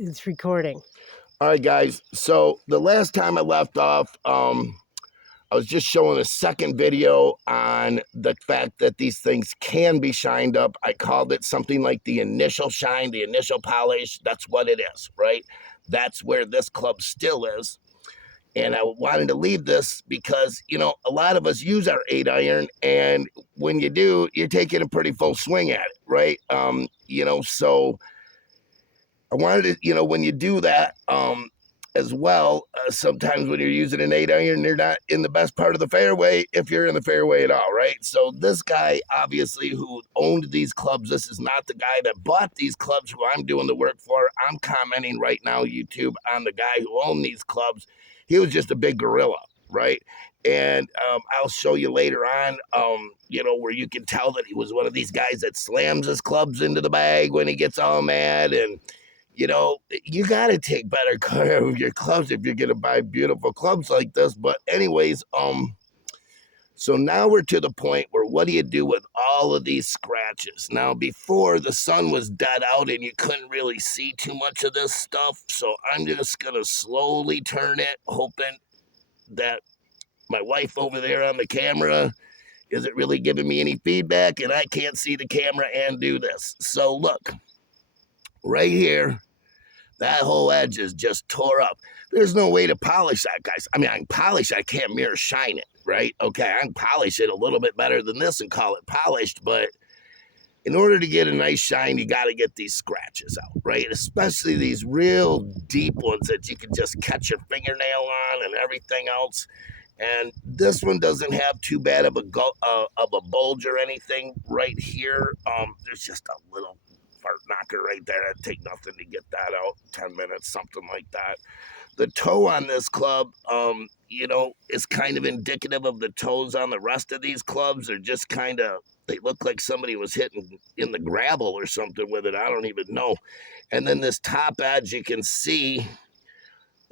It's recording. All right, guys. So the last time I left off, I was just showing a second video on the fact that these things can be shined up. I called it something like the initial shine, the initial polish. That's what it is, right? That's where this club still is. And I wanted to leave this because, you know, a lot of us use our 8-iron, and when you do, you're taking a pretty full swing at it, right? So I wanted to, when you do that, as well, sometimes when you're using an 8-iron, you're not in the best part of the fairway if you're in the fairway at all, right? So this guy, obviously, who owned these clubs, this is not the guy that bought these clubs who I'm doing the work for. I'm commenting right now, YouTube, on the guy who owned these clubs. He was just a big gorilla, right? And I'll show you later on, where you can tell that he was one of these guys that slams his clubs into the bag when he gets all mad. And you got to take better care of your clubs if you're going to buy beautiful clubs like this. But anyways, so now we're to the point where what do you do with all of these scratches? Now, before, the sun was dead out and you couldn't really see too much of this stuff. So I'm just going to slowly turn it, hoping that my wife over there on the camera isn't really giving me any feedback and I can't see the camera and do this. So look, right here, that whole edge is just tore up. There's no way to polish that, guys. I mean, I can polish it. I can't mirror shine it, right? Okay, I can polish it a little bit better than this and call it polished, but in order to get a nice shine, you got to get these scratches out, right? Especially these real deep ones that you can just catch your fingernail on and everything else. And this one doesn't have too bad of a bulge or anything right here. There's just a little fart knocker right there. It'd take nothing to get that out. 10 minutes, something like that. The toe on this club, is kind of indicative of the toes on the rest of these clubs. They're just they look like somebody was hitting in the gravel or something with it. I don't even know. And then this top edge, you can see,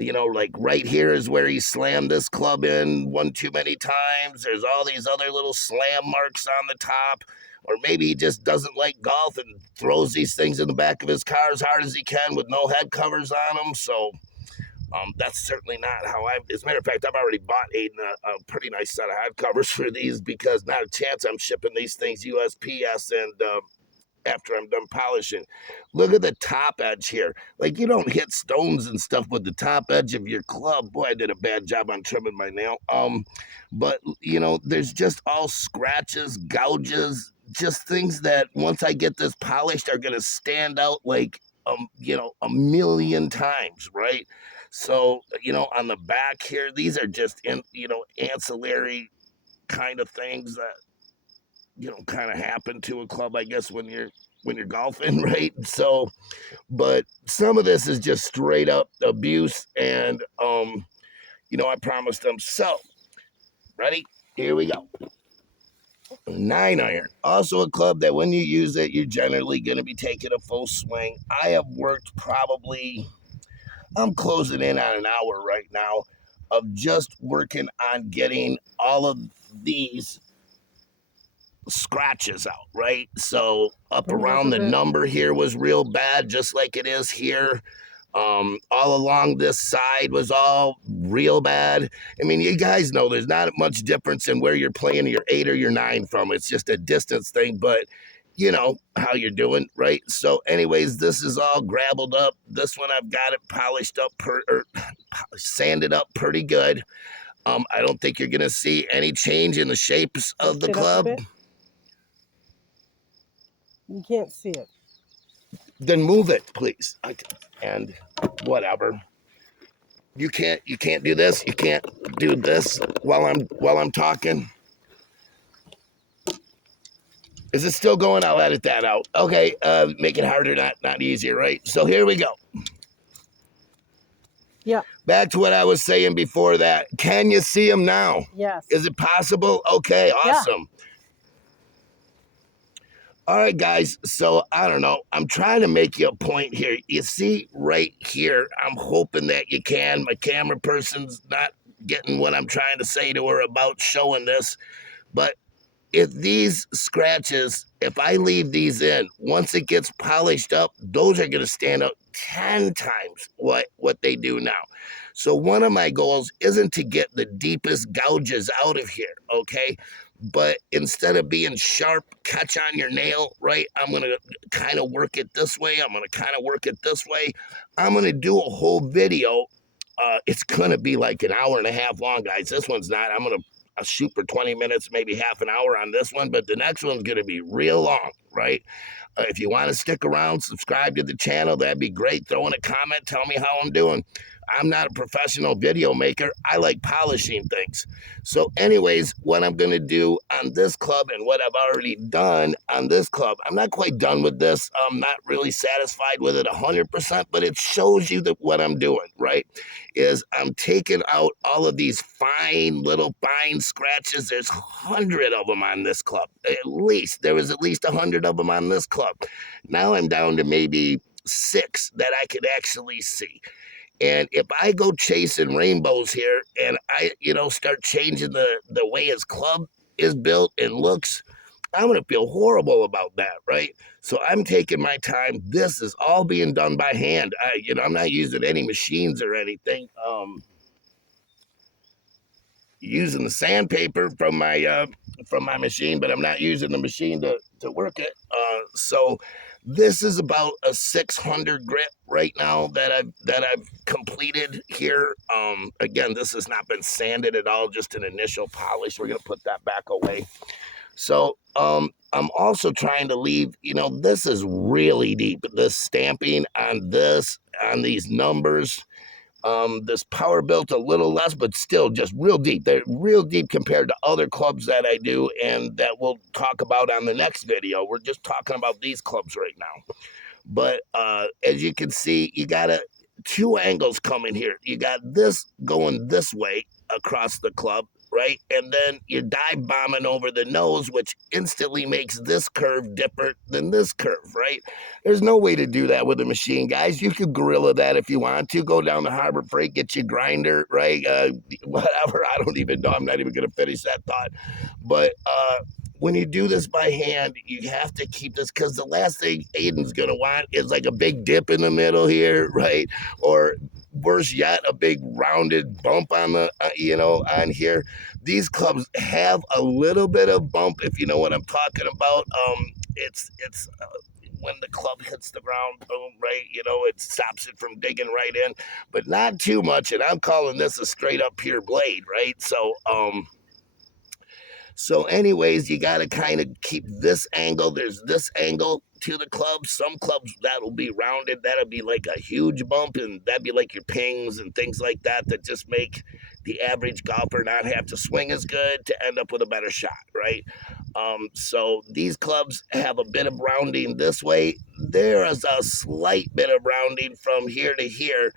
like right here is where he slammed this club in one too many times. There's all these other little slam marks on the top. Or maybe he just doesn't like golf and throws these things in the back of his car as hard as he can with no head covers on them. So that's certainly not how as a matter of fact, I've already bought Aiden a pretty nice set of head covers for these because not a chance I'm shipping these things USPS and after I'm done polishing. Look at the top edge here. Like, you don't hit stones and stuff with the top edge of your club. Boy, I did a bad job on trimming my nail. But there's just all scratches, gouges, just things that once I get this polished are going to stand out like, a million times, right? So, on the back here, these are just, ancillary kind of things that, kind of happen to a club, I guess, when you're golfing, right? So, but some of this is just straight up abuse, and I promised them. So, ready? Here we go. 9-iron, also a club that when you use it, you're generally going to be taking a full swing. I have worked I'm closing in on an hour right now of just working on getting all of these scratches out, right? So up around the number here was real bad, just like it is here. All along this side was all real bad. I mean, you guys know there's not much difference in where you're playing your 8 or your 9 from. It's just a distance thing, but you know how you're doing, right? So anyways, this is all graveled up. This one I've got it polished up, sanded up pretty good. I don't think you're going to see any change in the shapes of the club. You can't see it. Then move it, please. And whatever. You can't do this. You can't do this while I'm talking. Is it still going? I'll edit that out. Okay, make it harder, not easier, right? So here we go. Yeah. Back to what I was saying before that. Can you see them now? Yes. Is it possible? Okay, awesome. Yeah. All right, guys, so I don't know. I'm trying to make you a point here. You see right here, I'm hoping that you can. My camera person's not getting what I'm trying to say to her about showing this. But if these scratches if I leave these in, once it gets polished up, those are going to stand up 10 times what they do now. So one of my goals isn't to get the deepest gouges out of here, okay? But instead of being sharp, catch on your nail, right? I'm going to kind of work it this way. I'm going to kind of work it this way. I'm going to do a whole video. It's going to be like an hour and a half long, guys. This one's not. I'll shoot for 20 minutes, maybe half an hour on this one, but the next one's going to be real long, right? If you want to stick around, subscribe to the channel. That'd be great. Throw in a comment. Tell me how I'm doing. I'm not a professional video maker. I like polishing things. So anyways, what I'm going to do on this club and what I've already done on this club, I'm not quite done with this. I'm not really satisfied with it 100%, but it shows you that what I'm doing, right, is I'm taking out all of these fine scratches. There's 100 of them on this club. At least. There was at least 100 of them on this club. Now I'm down to maybe 6 that I could actually see. And if I go chasing rainbows here and I, start changing the way his club is built and looks, I'm going to feel horrible about that, right? So I'm taking my time. This is all being done by hand. I'm not using any machines or anything. Using the sandpaper from my machine, but I'm not using the machine to work it. So this is about a 600 grit right now that I've completed here. Again, this has not been sanded at all, just an initial polish. We're gonna put that back away. So I'm also trying to leave, this is really deep. This stamping on these numbers. This power built a little less, but still just real deep. They're real deep compared to other clubs that I do and that we'll talk about on the next video. We're just talking about these clubs right now. But as you can see, you got two angles coming here. You got this going this way across the club, right? And then you're dive bombing over the nose, which instantly makes this curve different than this curve, right? There's no way to do that with a machine, guys. You could gorilla that if you want to. Go down to Harbor Freight, get your grinder, right? Whatever. I don't even know. I'm not even going to finish that thought. But when you do this by hand, you have to keep this, because the last thing Aiden's going to want is like a big dip in the middle here, right? Or worse yet, a big rounded bump on the, on here. These clubs have a little bit of bump, if you know what I'm talking about. It's when the club hits the ground, boom, right? It stops it from digging right in, but not too much. And I'm calling this a straight up pure blade, right? So anyways, you got to kind of keep this angle. There's this angle to the club. Some clubs that'll be rounded. That'll be like a huge bump, and that'd be like your pings and things like that just make the average golfer not have to swing as good to end up with a better shot, right? So these clubs have a bit of rounding this way. There is a slight bit of rounding from here to here,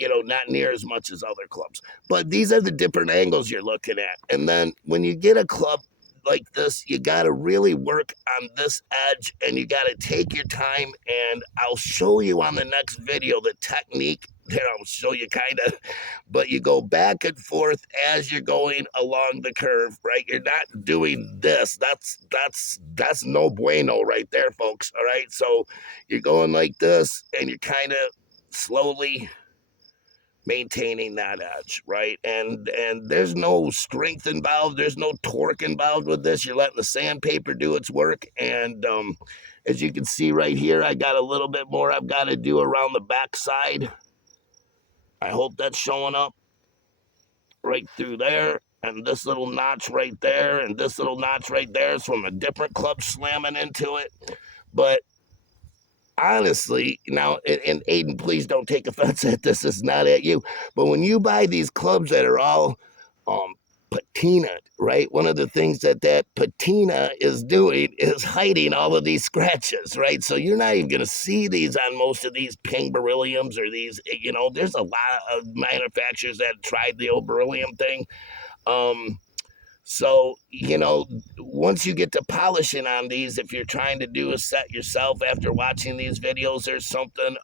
not near as much as other clubs. But these are the different angles you're looking at. And then when you get a club like this, you got to really work on this edge, and you got to take your time. And I'll show you on the next video the technique. There, I'll show you kind of, but you go back and forth as you're going along the curve, right? You're not doing this. That's no bueno right there, folks. All right. So you're going like this, and you're kind of slowly maintaining that edge, right? And there's no strength involved. There's no torque involved with this. You're letting the sandpaper do its work. And as you can see right here, I got a little bit more I've got to do around the back side. I hope that's showing up right through there. And this little notch right there, and this little notch right there is from a different club slamming into it. But honestly, now, and Aiden, please don't take offense at this. It's not at you. But when you buy these clubs that are all patinaed, right? One of the things that patina is doing is hiding all of these scratches, right? So you're not even going to see these on most of these ping berylliums or these, there's a lot of manufacturers that tried the old beryllium thing. So, once you get to polishing on these, if you're trying to do a set yourself after watching these videos or something,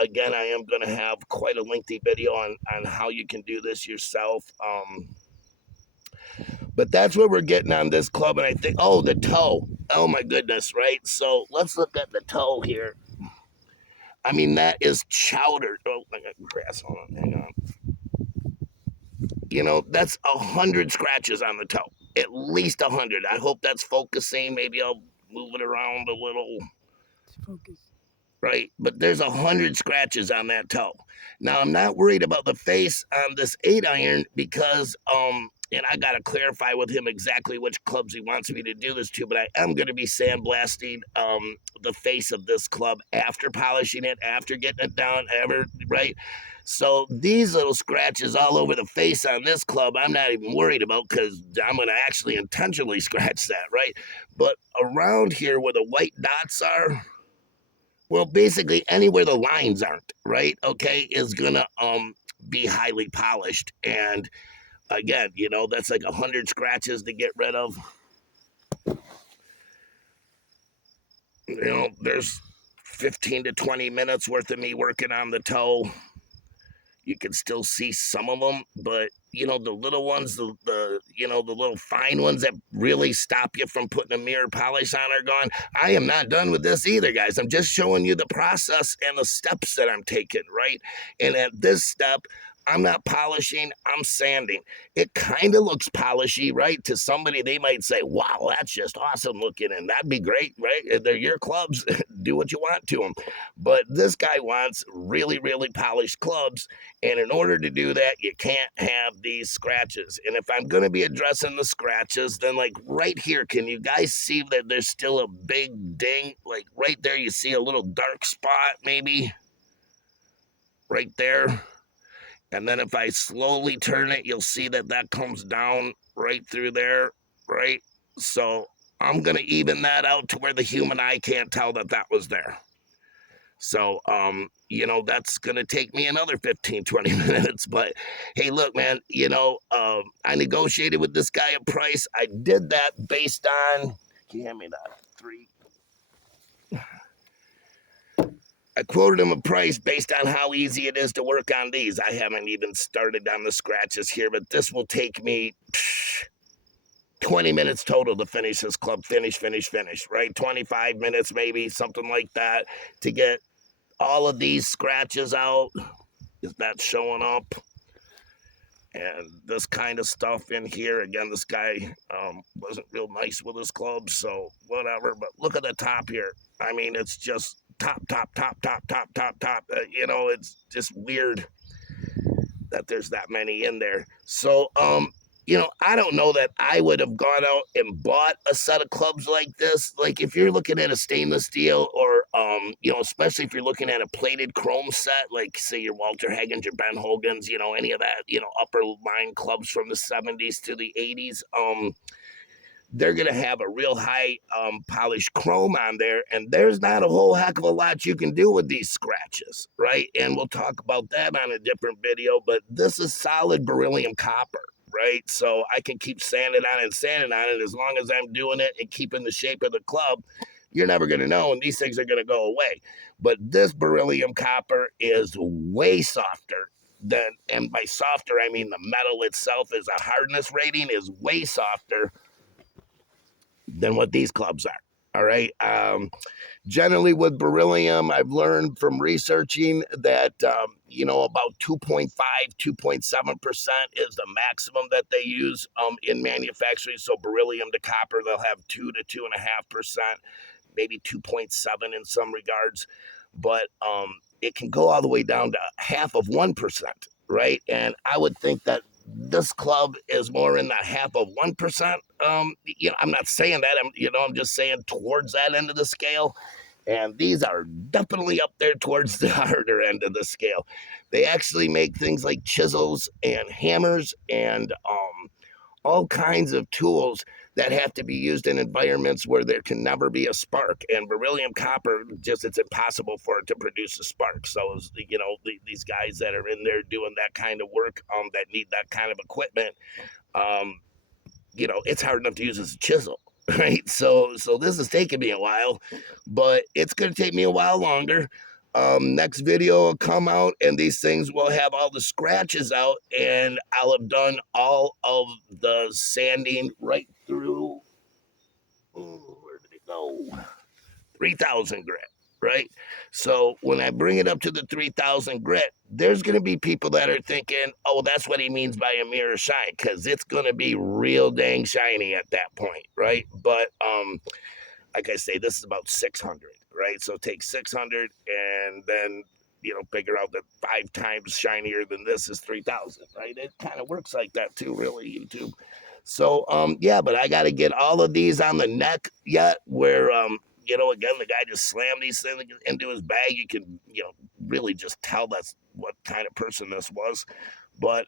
again, I am going to have quite a lengthy video on how you can do this yourself. But that's what we're getting on this club. And I think, oh, the toe. Oh, my goodness, right? So let's look at the toe here. I mean, that is chowder. Oh, I got grass on it. Hang on. You know, that's 100 scratches on the toe. At least 100. I hope that's focusing. Maybe I'll move it around a little. Focus. Right? But there's 100 scratches on that toe. Now, I'm not worried about the face on this 8-iron because, and I got to clarify with him exactly which clubs he wants me to do this to, but I am going to be sandblasting the face of this club after polishing it, after getting it down, right? So these little scratches all over the face on this club, I'm not even worried about because I'm going to actually intentionally scratch that, right? But around here where the white dots are, well, basically anywhere the lines aren't, right? Okay, is gonna be highly polished. And again, you know, that's like 100 scratches to get rid of. You know, there's 15 to 20 minutes worth of me working on the toe. You can still see some of them, but you know, the little ones, the you know, the little fine ones that really stop you from putting a mirror polish on are gone. I am not done with this either, guys. I'm just showing you the process and the steps that I'm taking, right? And at this step, I'm not polishing, I'm sanding. It kind of looks polishy, right? To somebody, they might say, wow, that's just awesome looking, and that'd be great, right? They're your clubs, do what you want to them. But this guy wants really, really polished clubs, and in order to do that, you can't have these scratches. And if I'm going to be addressing the scratches, then like right here, can you guys see that there's still a big ding? Like right there, you see a little dark spot maybe right there. And then if I slowly turn it, you'll see that that comes down right through there, right? So I'm going to even that out to where the human eye can't tell that that was there. So, you know, that's going to take me another 15, 20 minutes. But hey, look, man, you know, I negotiated with this guy a price. I did that based on, can you hand me that? 3. I quoted him a price based on how easy it is to work on these. I haven't even started on the scratches here, but this will take me 20 minutes total to finish this club. Finish, right? 25 minutes, maybe, something like that, to get all of these scratches out. Is that showing up? And this kind of stuff in here. Again, this guy wasn't real nice with his club, so whatever. But look at the top here. I mean, it's just top. You know, it's just weird that there's that many in there. So, you know, I don't know that I would have gone out and bought a set of clubs like this. Like if you're looking at a stainless steel or, you know, especially if you're looking at a plated chrome set, like say your Walter Hagens, your Ben Hogans, you know, any of that, you know, upper line clubs from the 70s to the 80s, they're going to have a real high polished chrome on there, and there's not a whole heck of a lot you can do with these scratches, right? And we'll talk about that on a different video, but this is solid beryllium copper, right? So I can keep sanding on it as long as I'm doing it and keeping the shape of the club. You're never going to know, and these things are going to go away. But this beryllium copper is way softer than, and by softer, I mean the metal itself is a hardness rating is way softer than what these clubs are. All right. Generally, with beryllium, I've learned from researching that, you know, about 2.5, 2.7% is the maximum that they use in manufacturing. So, beryllium to copper, they'll have 2 to 2.5%, maybe 2.7 in some regards. But it can go all the way down to half of 1%, right? And I would think that this club is more in the half of 1%. You know, I'm not saying that. I'm just saying towards that end of the scale. And these are definitely up there towards the harder end of the scale. They actually make things like chisels and hammers and all kinds of tools that have to be used in environments where there can never be a spark. And beryllium copper, just it's impossible for it to produce a spark. So, you know, these guys that are in there doing that kind of work that need that kind of equipment, you know, it's hard enough to use as a chisel. Right. So this is taking me a while, but it's going to take me a while longer. Next video will come out and these things will have all the scratches out, and I'll have done all of the sanding right through. Where did it go? 3,000 grit, right? So when I bring it up to the 3,000 grit, there's going to be people that are thinking, oh, that's what he means by a mirror shine, because it's going to be real dang shiny at that point, right? But like I say, this is about 600, right? So take 600 and then, figure out that 5 times shinier than this is 3,000, right? It kind of works like that too, really, YouTube. So, yeah, but I got to get all of these on the neck yet where, again, the guy just slammed these things into his bag. You can, really just tell that's what kind of person this was. But,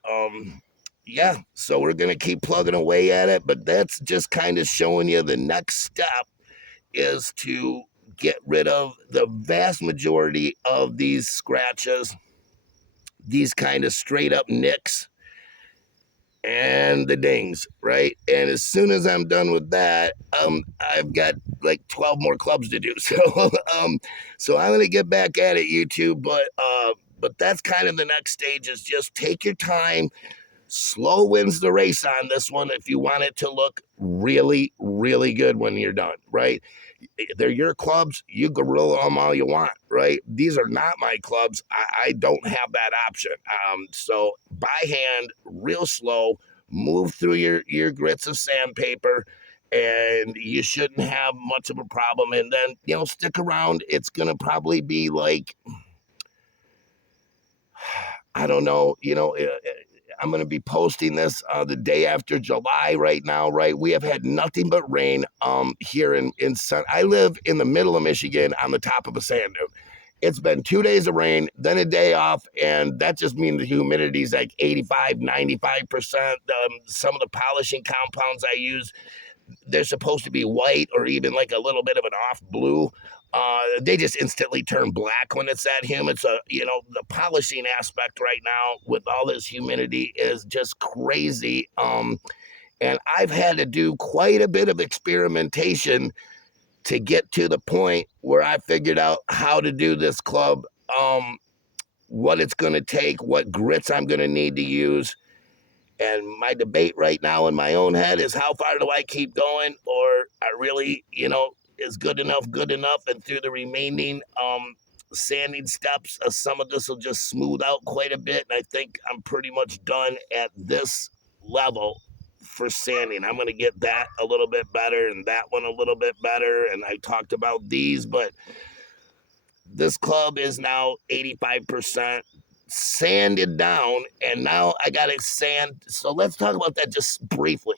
yeah, so we're going to keep plugging away at it, but that's just kind of showing you the next step is to get rid of the vast majority of these scratches, these kind of straight up nicks and the dings, right? And as soon as I'm done with that, I've got like 12 more clubs to do. So I'm gonna get back at it, YouTube. But that's kind of the next stage is just take your time. Slow wins the race on this one if you want it to look really, really good when you're done, right? They're your clubs. You gorilla them all you want, right? These are not my clubs. I don't have that option. So by hand, real slow, move through your grits of sandpaper, and you shouldn't have much of a problem. And then, stick around. It's going to probably be like, I don't know, I'm going to be posting this the day after July right now, right? We have had nothing but rain here in sun. I live in the middle of Michigan on the top of a sand dune. It's been 2 days of rain, then a day off, and that just means the humidity is like 85, 95%. Some of the polishing compounds I use, they're supposed to be white or even like a little bit of an off blue. They just instantly turn black when it's that humid. So, the polishing aspect right now with all this humidity is just crazy. And I've had to do quite a bit of experimentation to get to the point where I figured out how to do this club, what it's going to take, what grits I'm going to need to use. And my debate right now in my own head is how far do I keep going, or I really, is good enough, and through the remaining sanding steps, some of this will just smooth out quite a bit. And I think I'm pretty much done at this level for sanding. I'm going to get that a little bit better and that one a little bit better. And I talked about these, but this club is now 85% sanded down, and now I got to sand. So let's talk about that just briefly.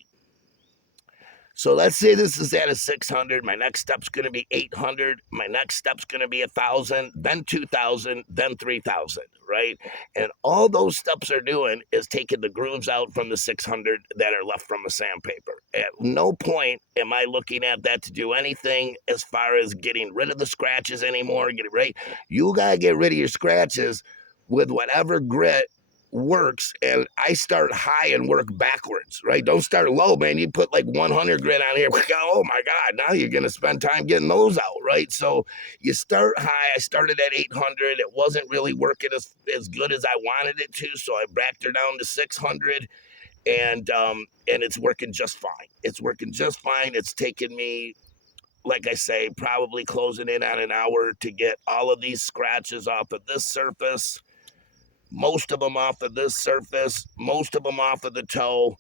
So let's say this is at a 600. My next step's going to be 800. My next step's going to be 1,000, then 2,000, then 3,000, right? And all those steps are doing is taking the grooves out from the 600 that are left from the sandpaper. At no point am I looking at that to do anything as far as getting rid of the scratches anymore. Get it right. You got to get rid of your scratches with whatever grit works, and I start high and work backwards, right? Don't start low, man. You put like 100 grit on here. Oh my God, now you're going to spend time getting those out, right? So you start high. I started at 800. It wasn't really working as good as I wanted it to, so I backed her down to 600, and it's working just fine. It's working just fine. It's taken me, like I say, probably closing in on an hour to get all of these scratches off of this surface, most of them off of this surface, most of them off of the toe.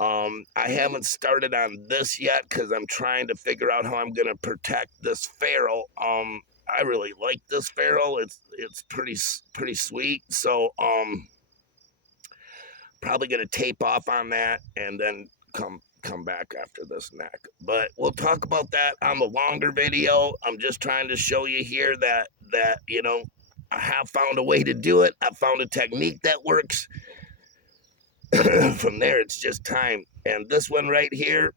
I haven't started on this yet because I'm trying to figure out how I'm going to protect this ferrule. I really like this ferrule. It's pretty sweet. So probably going to tape off on that and then come back after this neck. But we'll talk about that on the longer video. I'm just trying to show you here that I have found a way to do it. I found a technique that works. From there, it's just time. And this one right here,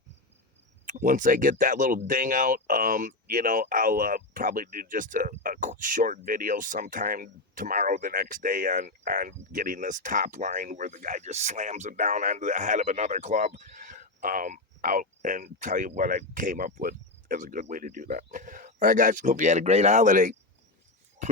once I get that little ding out, I'll probably do just a short video sometime tomorrow, the next day on getting this top line where the guy just slams him down onto the head of another club, out and tell you what I came up with as a good way to do that. All right, guys, hope you had a great holiday.